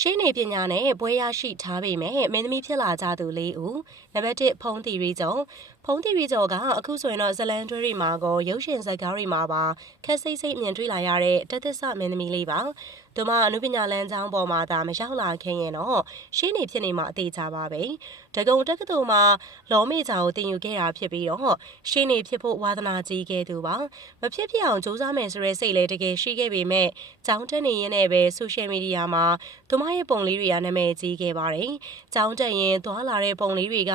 ရှေ့နေပညာနဲ့ဘွဲရရှိထားပေမဲ့မင်းသမီးဖြစ်လာကြသူ၄ဦးနံပါတ်1ဖုံးတီရီကျော်ကအခုဆိုရင်တော့ဇလန်တွဲတွေမှာကောရုပ်ရှင်ဇာတ်ကားတွေမှာပါခက်စိတ်စိတ်မြင်တွေ့လာရတဲ့တက်သစ္စမင်းသမီးလေးပါသူမအနုပညာလမ်းကြောင်းပေါ်မှာဒါမရောက်လာခင်ရင်တော့ရှေ့နေဖြစ်နေမှာအသေးချပါပဲဒဂုံတက္ကသိုလ်မှာလောမေဂျာကိုတင်ယူခဲ့တာဖြစ်ပြီးတော့ရှေ့နေဖြစ်ဖို့ဝါသနာကြီးခဲ့သူပါမဖြစ်ဖြစ်အောင်စူးစမ်းမယ်ဆိုတဲ့စိတ်လည်းတကယ်ရှိခဲ့ပေမဲ့ကျောင်းတက်နေရင်းနဲ့ပဲဆိုရှယ်မီဒီယာမှာသူမရဲ့ပုံလေးတွေကနာမည်ကြီးခဲ့ပါတယ်။ကျောင်းတက်ရင်သွားလာတဲ့ပုံလေးတွေက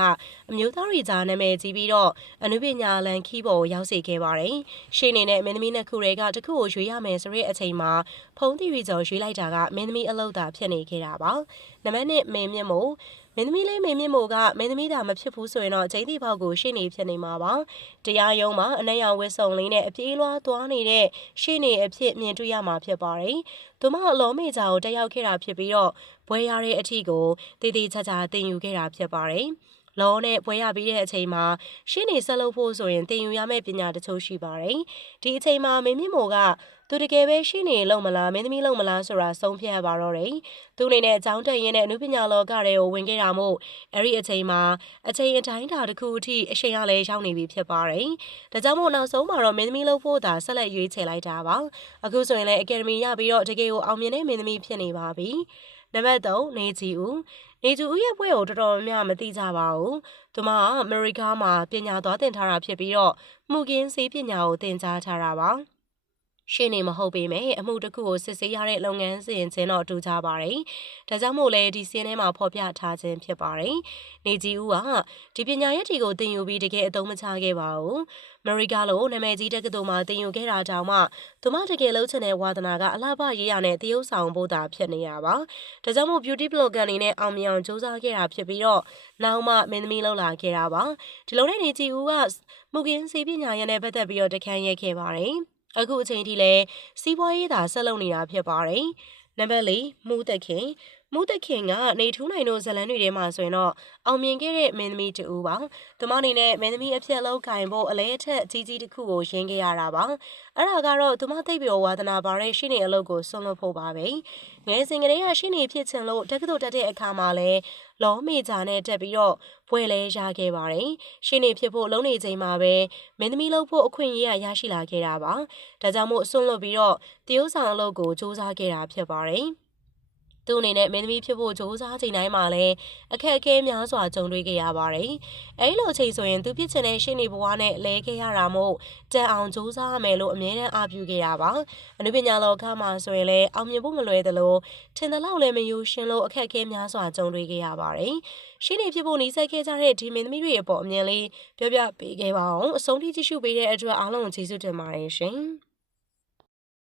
အမျိုးသားတွေကြားနာမည်ကြီးပြီးတော့အနုပညာလန်ခီးပေါ်ရောက်စေခဲ့ပါတယ်။ရှေ့နေနဲ့မင်းသမီးနှစ်ခုတွေကတခုကိုရွေးရမယ်ဆိုတဲ့အချိန်မှာဖုံးတီရီကျော်ရွေးလိုက်တာကမင်းသမီးအလုပ်သာဖြစ်နေခဲ့တာပါ။နံပါတ်1မင်းမြင့်မို့မင်းသမီးလေးမင်းမြင့်မို့ကမင်းသမီးသာမဖြစ်ဘူးဆိုရင်တော့ကျင်းသီပေါက်ကိုရှေ့နေဖြစ်နေမှာပါတရားရုံးမှာအနက်ရောင်ဝစ်စုံလေးနဲ့အပြေးလွှားသွားနေတဲ့ရှေ့နေအဖြစ်မြင်တွေ့ရမှာဖြစ်ပါတယ်သူမအလုံးမေဂျာကိုတက်ရောက်ခဲ့တာဖြစ်ပြီးတော့ဘွဲရတဲ့အထီကိုတည်တည်ချာချာတင်ယူခဲ့တာဖြစ်ပါတယ်လောနဲ့ဘွဲရပြီးတဲ့အချိန်မှာရှင်းနေဆက်လုပ်ဖို့ဆိုရင်တင်ယူရမယ့်ပညာတချို့ရှိပါတယ်။ဒီအချိန်မှာမင်းမြင့်မို့ကသူတကယ်ပဲရှင်းနေလုံးမလားမင်းသမီးလုံးမလားဆိုတာဆုံးဖြတ်ရပါတော့တယ်။သူအနေနဲ့အကြောင်းတက်ရင်းနဲ့အနုပညာလောကတွေကိုဝင်ခဲ့တာမို့အဲ့ဒီအချိန်မှာအချိန်အတိုင်းတာတစ်ခုအထိအချိန်ကလည်းရောက်နေပြီဖြစ်ပါတယ်။ဒါကြောင့်မို့နောက်ဆုံးမှာတော့မင်းသမီးလုံးဖို့သာဆက်လက်ရွေးချယ်လိုက်တာပါ။အခုဆိုရင်လည်းအကယ်ဒမီရပြီးတော့တကယ်ကိုအောင်မြင်တဲ့မင်းသမီးဖြစ်နေပါပြီ။နံပါတ်3နေကြည်ဦးနေကြည်ဦးရဲ့ဘွဲကိုတော်တော်များများမသိကြပါဘူး။သူမကအမေရိကမှာပညာသွားသင်ထားတာဖြစ်ပြီးတော့မှုကင်းစေးပညာကိုသင်ကြားထားတာပါ။ရှင်းနေမဟုတ်ပေမဲ့အမှုတစ်ခုကိုစစ်ဆေးရတဲ့လုပ်ငန်းစဉ်ချင်းတော့တူကြပါတယ်။ဒါကြောင့်မို့လဲဒီစင်းထဲမှာဖော်ပြထားခြင်းဖြစ်ပါတယ်။နေကြီးဦးကဒီပညာရပ်တွေကိုသင်ယူပြီးတကယ်အသုံးမချခဲ့ပါဘူး။အမေရိကလိုနာမည်ကြီးတက္ကသိုလ်မှာသင်ယူခဲ့တာတောင်မှသူမတကယ်လုံးချင်တဲ့ဝါသနာကအလှပရေးရနဲ့တရုပ်ဆောင်ဖို့သာဖြစ်နေတာပါ။ဒါကြောင့်မို့ beauty blogger အနေနဲ့အောင်မြင်အောင်စူးစမ်းခဲ့တာဖြစ်ပြီးတော့နောက်မှမင်းသမီးလောက်လာခဲ့တာပါ။ဒီလိုနဲ့နေကြီးဦးကမှုကင်းစေပညာရပ်နဲ့ပတ်သက်ပြီးတော့တခန်းရိုက်ခဲ့ပါတယ်။အခုအချိန်ထိလည်းစီးပွားရေးသာဆက်လုပ်နေတာဖြစ်ပါတယ်။နံပါတ်4မူးသက်ခင်ကနေထူးနိုင်တို့ဇလန်းတွေထဲမှာဆိုရင်တော့အောင်မြင်ခဲ့တဲ့မင်းသမီးတူပါ။သူမအနေနဲ့မင်းသမီးအဖြစ်အလုပ်ကင်ဖို့အလဲအထက်ကြီးကြီးတစ်ခုကိုရင်းခဲ့ရတာပါ။အဲ့ဒါကတော့သူမသိပြီးဝါသနာပါတဲ့ရှင်းနေအလုပ်ကိုဆွန့်လွတ်ဖို့ပါပဲ။ငယ်စဉ်ကတည်းကရှင်းနေဖြစ်ချင်လို့တက္ကသိုလ်တက်တဲ့အခါမှာလည်းလောမေဂျာနဲ့တက်ပြီးတော့ဘွဲလဲရခဲ့ပါတယ်။ရှင်းနေဖြစ်ဖို့လုံးနေချိန်မှာပဲမင်းသမီးလုပ်ဖို့အခွင့်အရေးရရှိလာခဲ့တာပါ။ဒါကြောင့်မို့ဆွန့်လွတ်ပြီးတော့တရုတ်ဆောင်အလုပ်ကိုစူးစမ်းခဲ့တာဖြစ်ပါတယ်။သူအနေနဲ့မင်းသမီးဖြစ်ဖို့စူးစမ်းချိန်တိုင်းမှာလည်းအခက်အခဲများစွာကြုံတွေ့ခဲ့ရပါတယ်။အဲဒီလိုချိန်ဆိုရင်သူဖြစ်ချင်တဲ့ရှင်းနေဘဝနဲ့လဲခဲ့ရတာမို့တန်အောင်စူးစမ်းရမယ်လို့အမြဲတမ်းအားပြုခဲ့တာပါ။အနုပညာလောကမှာဆိုရင်လည်းအောင်မြင်ဖို့မလွယ်သလိုထင်သလောက်လည်းမယူရှင်လို့အခက်အခဲများစွာကြုံတွေ့ခဲ့ရပါတယ်။ရှင်းနေဖြစ်ဖို့နှိစက်ခဲ့ကြတဲ့ဒီမင်းသမီးတွေအပေါ်အမြင်လေးပြောပြပေးခဲ့ပါအောင်။အဆုံးထိကြည့်ရှုပေးတဲ့အတွက်အားလုံးကိုကျေးဇူးတင်ပါတယ်ရှင်။